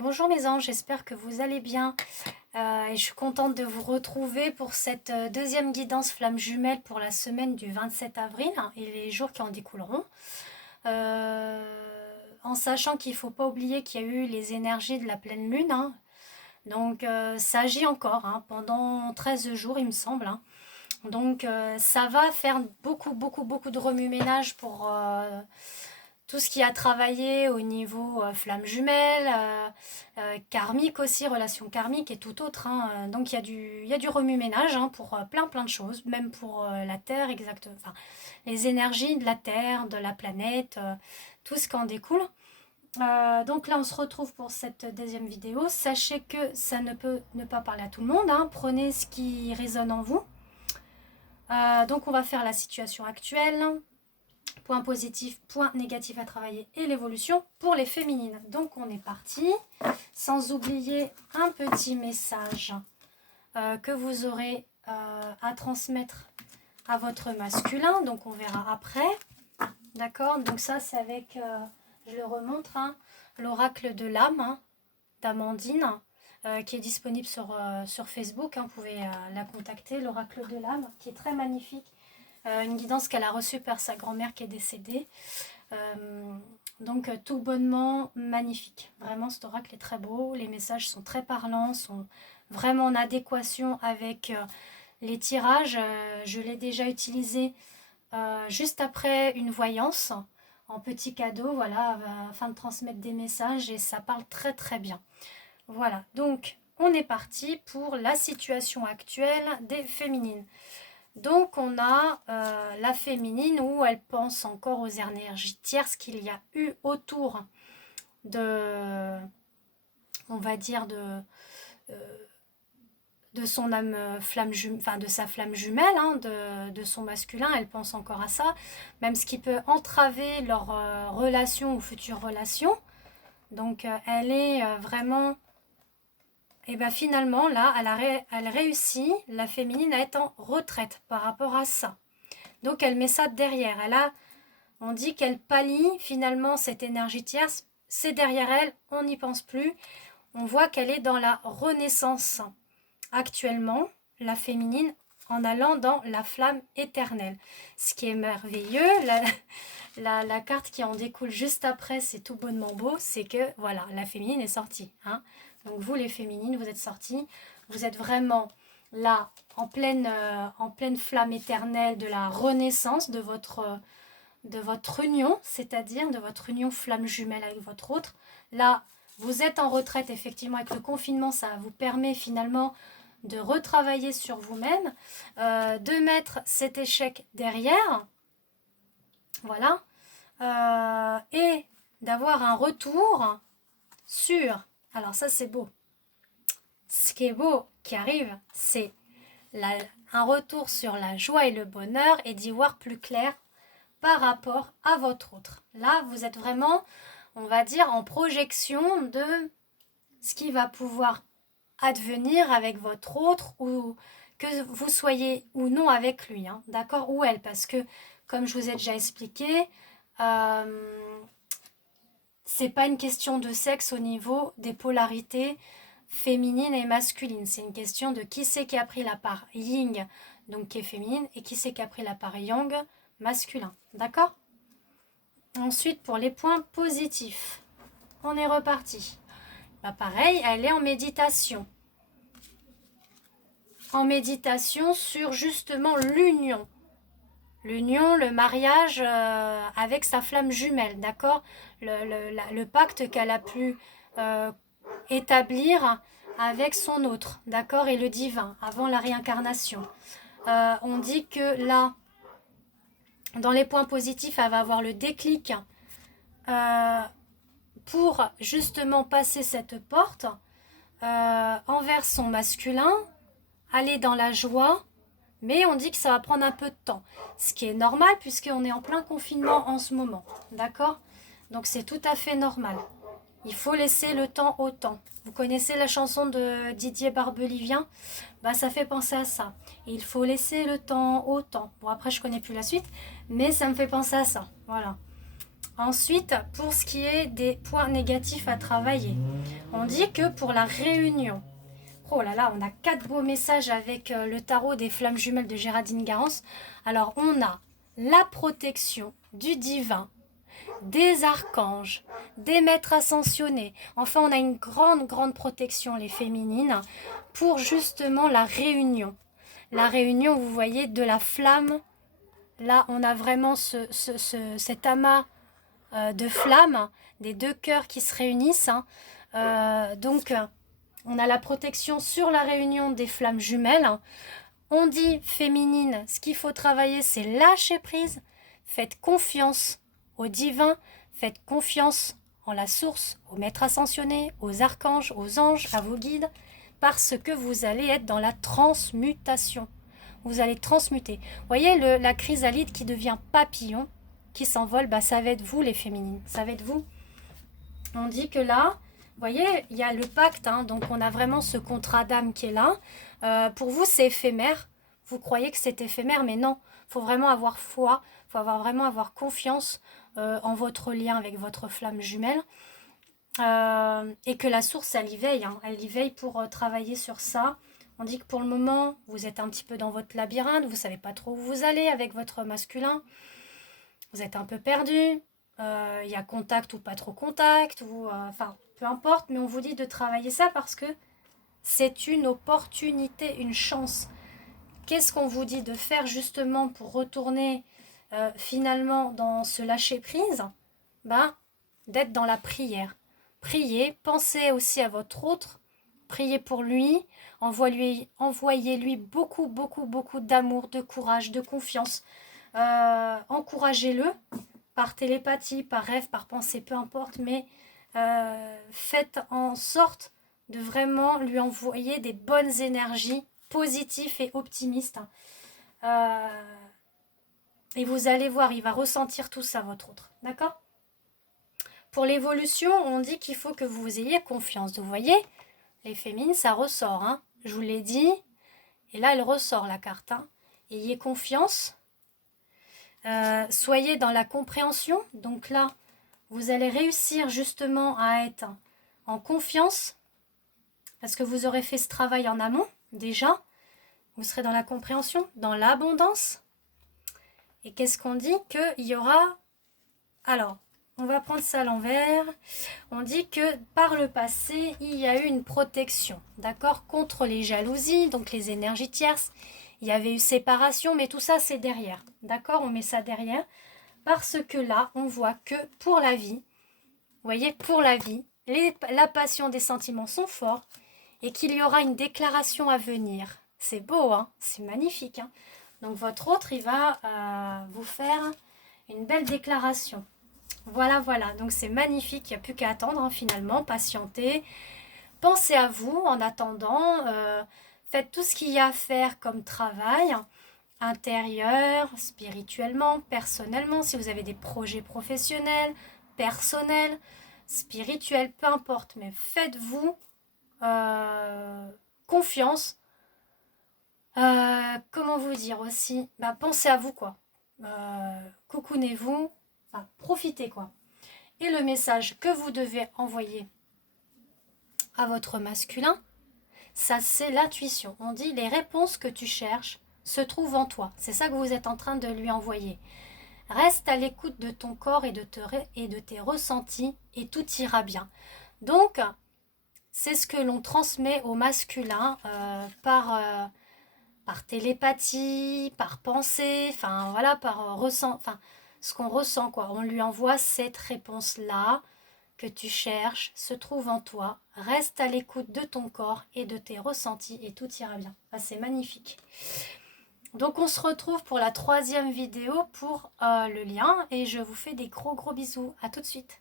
Bonjour mes anges, j'espère que vous allez bien et je suis contente de vous retrouver pour cette deuxième guidance flamme jumelle pour la semaine du 27 avril et les jours qui en découleront. Euh, En sachant qu'il ne faut pas oublier qu'il y a eu les énergies de la pleine lune, hein. Donc ça agit encore pendant 13 jours il me semble, hein. Donc ça va faire beaucoup de remue-ménage pour tout ce qui a travaillé au niveau flamme jumelle, karmique aussi, relation karmique et tout autre, hein. Donc il y a du remue-ménage pour plein de choses, même pour la Terre, exactement. Enfin, les énergies de la Terre, de la planète, tout ce qu'en découle. Donc là, on se retrouve pour cette deuxième vidéo. Sachez que ça ne peut ne pas parler à tout le monde, hein. Prenez ce qui résonne en vous. Donc on va faire la situation actuelle, point positif, point négatif à travailler et l'évolution pour les féminines. Donc on est parti, sans oublier un petit message que vous aurez à transmettre à votre masculin. Donc on verra après. D'accord. Donc ça c'est avec, je le remontre, l'oracle de l'âme d'Amandine, qui est disponible sur Facebook. Vous pouvez la contacter, l'oracle de l'âme, qui est très magnifique. Une guidance qu'elle a reçue par sa grand-mère qui est décédée. Donc tout bonnement magnifique. Vraiment, cet oracle est très beau. Les messages sont très parlants, sont vraiment en adéquation avec les tirages. Je l'ai déjà utilisé juste après une voyance, en petit cadeau, voilà, afin de transmettre des messages, et ça parle très bien. Voilà, donc on est parti pour la situation actuelle des féminines. Donc on a la féminine où elle pense encore aux énergies tierces qu'il y a eu autour de, on va dire, de son âme flamme de sa flamme jumelle, de son masculin. Elle pense encore à ça, même ce qui peut entraver leur relation ou future relation. Donc elle est vraiment... Et bien finalement, là, elle réussit, la féminine, à être en retraite par rapport à ça. Donc elle met ça derrière. On dit qu'elle pallie finalement cette énergie tierce. C'est derrière elle, on n'y pense plus. On voit qu'elle est dans la renaissance actuellement, la féminine, en allant dans la flamme éternelle. Ce qui est merveilleux, la carte qui en découle juste après, c'est tout bonnement beau, c'est que voilà, la féminine est sortie. Donc vous les féminines, vous êtes sorties, vous êtes vraiment là en pleine flamme éternelle de la renaissance de votre union, c'est-à-dire de votre union flamme jumelle avec votre autre. Là, vous êtes en retraite, effectivement, avec le confinement, ça vous permet finalement de retravailler sur vous-même, de mettre cet échec derrière, voilà, et d'avoir un retour sur... Alors ça, c'est beau. Ce qui est beau qui arrive, c'est un retour sur la joie et le bonheur et d'y voir plus clair par rapport à votre autre. Là, vous êtes vraiment, on va dire, en projection de ce qui va pouvoir advenir avec votre autre, ou que vous soyez ou non avec lui, d'accord, ou elle, parce que, comme je vous ai déjà expliqué, c'est pas une question de sexe au niveau des polarités féminines et masculines. C'est une question de qui c'est qui a pris la part yin, donc qui est féminine, et qui c'est qui a pris la part yang, masculin. D'accord? Ensuite, pour les points positifs, on est reparti. Pareil, elle est en méditation. En méditation sur justement l'union. L'union, le mariage avec sa flamme jumelle, d'accord, le pacte qu'elle a pu établir avec son autre, d'accord, et le divin, avant la réincarnation. On dit que là, dans les points positifs, elle va avoir le déclic pour justement passer cette porte envers son masculin, aller dans la joie. Mais on dit que ça va prendre un peu de temps, ce qui est normal puisqu'on est en plein confinement en ce moment, d'accord? Donc c'est tout à fait normal. Il faut laisser le temps au temps. Vous connaissez la chanson de Didier Barbelivien? Ça fait penser à ça. Il faut laisser le temps au temps. Bon, après je connais plus la suite, mais ça me fait penser à ça, voilà. Ensuite, pour ce qui est des points négatifs à travailler, on dit que pour la réunion, oh là là, on a 4 beaux messages avec le tarot des flammes jumelles de Géraldine Garance. Alors, on a la protection du divin, des archanges, des maîtres ascensionnés. Enfin, on a une grande protection, les féminines, pour justement la réunion. La réunion, vous voyez, de la flamme. Là, on a vraiment cet amas de flammes, des 2 cœurs qui se réunissent. Donc, on a la protection sur la réunion des flammes jumelles. On dit féminine, ce qu'il faut travailler, c'est lâcher prise. Faites confiance au divin, faites confiance en la source, aux maîtres ascensionnés, aux archanges, aux anges, à vos guides, parce que vous allez être dans la transmutation. Vous allez transmuter. Vous voyez la chrysalide qui devient papillon, qui s'envole, bah, ça va être vous les féminines, ça va être vous. On dit que là, vous voyez, il y a le pacte, hein, donc on a vraiment ce contrat d'âme qui est là. Pour vous, c'est éphémère. Vous croyez que c'est éphémère, mais non. Il faut vraiment avoir foi, il faut vraiment avoir confiance en votre lien avec votre flamme jumelle. Et que la source, elle y veille. Hein, elle y veille pour travailler sur ça. On dit que pour le moment, vous êtes un petit peu dans votre labyrinthe, vous ne savez pas trop où vous allez avec votre masculin. Vous êtes un peu perdu. Il y a contact ou pas trop contact, ou enfin, peu importe, mais on vous dit de travailler ça parce que c'est une opportunité, une chance. Qu'est-ce qu'on vous dit de faire justement pour retourner finalement dans ce lâcher-prise? Ben, d'être dans la prière. Priez, pensez aussi à votre autre, priez pour lui, envoyez-lui beaucoup d'amour, de courage, de confiance. Encouragez-le par télépathie, par rêve, par pensée, peu importe, mais faites en sorte de vraiment lui envoyer des bonnes énergies positives et optimistes. Et vous allez voir, il va ressentir tout ça, votre autre. D'accord ? Pour l'évolution, on dit qu'il faut que vous ayez confiance. Vous voyez, les féminines, ça ressort. Hein, je vous l'ai dit. Et là, elle ressort, la carte. Hein. Ayez confiance. Soyez dans la compréhension. Donc là, vous allez réussir justement à être en confiance parce que vous aurez fait ce travail en amont déjà. Vous serez dans la compréhension, dans l'abondance. Et qu'est-ce qu'on dit? Qu'il y aura... Alors, on va prendre ça à l'envers. On dit que par le passé, il y a eu une protection, d'accord, contre les jalousies, donc les énergies tierces. Il y avait eu séparation, mais tout ça, c'est derrière. D'accord, on met ça derrière. Parce que là, on voit que pour la vie, vous voyez, pour la vie, la passion des sentiments sont forts et qu'il y aura une déclaration à venir. C'est beau, hein, c'est magnifique. Hein. Donc, votre autre, il va vous faire une belle déclaration. Voilà. Donc, c'est magnifique. Il n'y a plus qu'à attendre, hein, finalement. Patienter. Pensez à vous en attendant. Faites tout ce qu'il y a à faire comme travail intérieur, spirituellement, personnellement, si vous avez des projets professionnels, personnels, spirituels, peu importe, mais faites-vous confiance. Comment vous dire aussi, pensez à vous, quoi. Coucounez-vous, enfin, profitez, quoi. Et le message que vous devez envoyer à votre masculin, ça, c'est l'intuition. On dit les réponses que tu cherches se trouvent en toi. C'est ça que vous êtes en train de lui envoyer. Reste à l'écoute de ton corps et de tes ressentis et tout ira bien. Donc, c'est ce que l'on transmet au masculin par télépathie, par pensée, enfin voilà, par ce qu'on ressent, quoi. On lui envoie cette réponse-là que tu cherches se trouve en toi. Reste à l'écoute de ton corps et de tes ressentis et tout ira bien. C'est magnifique. Donc on se retrouve pour la 3e vidéo pour le lien et je vous fais des gros bisous. À tout de suite.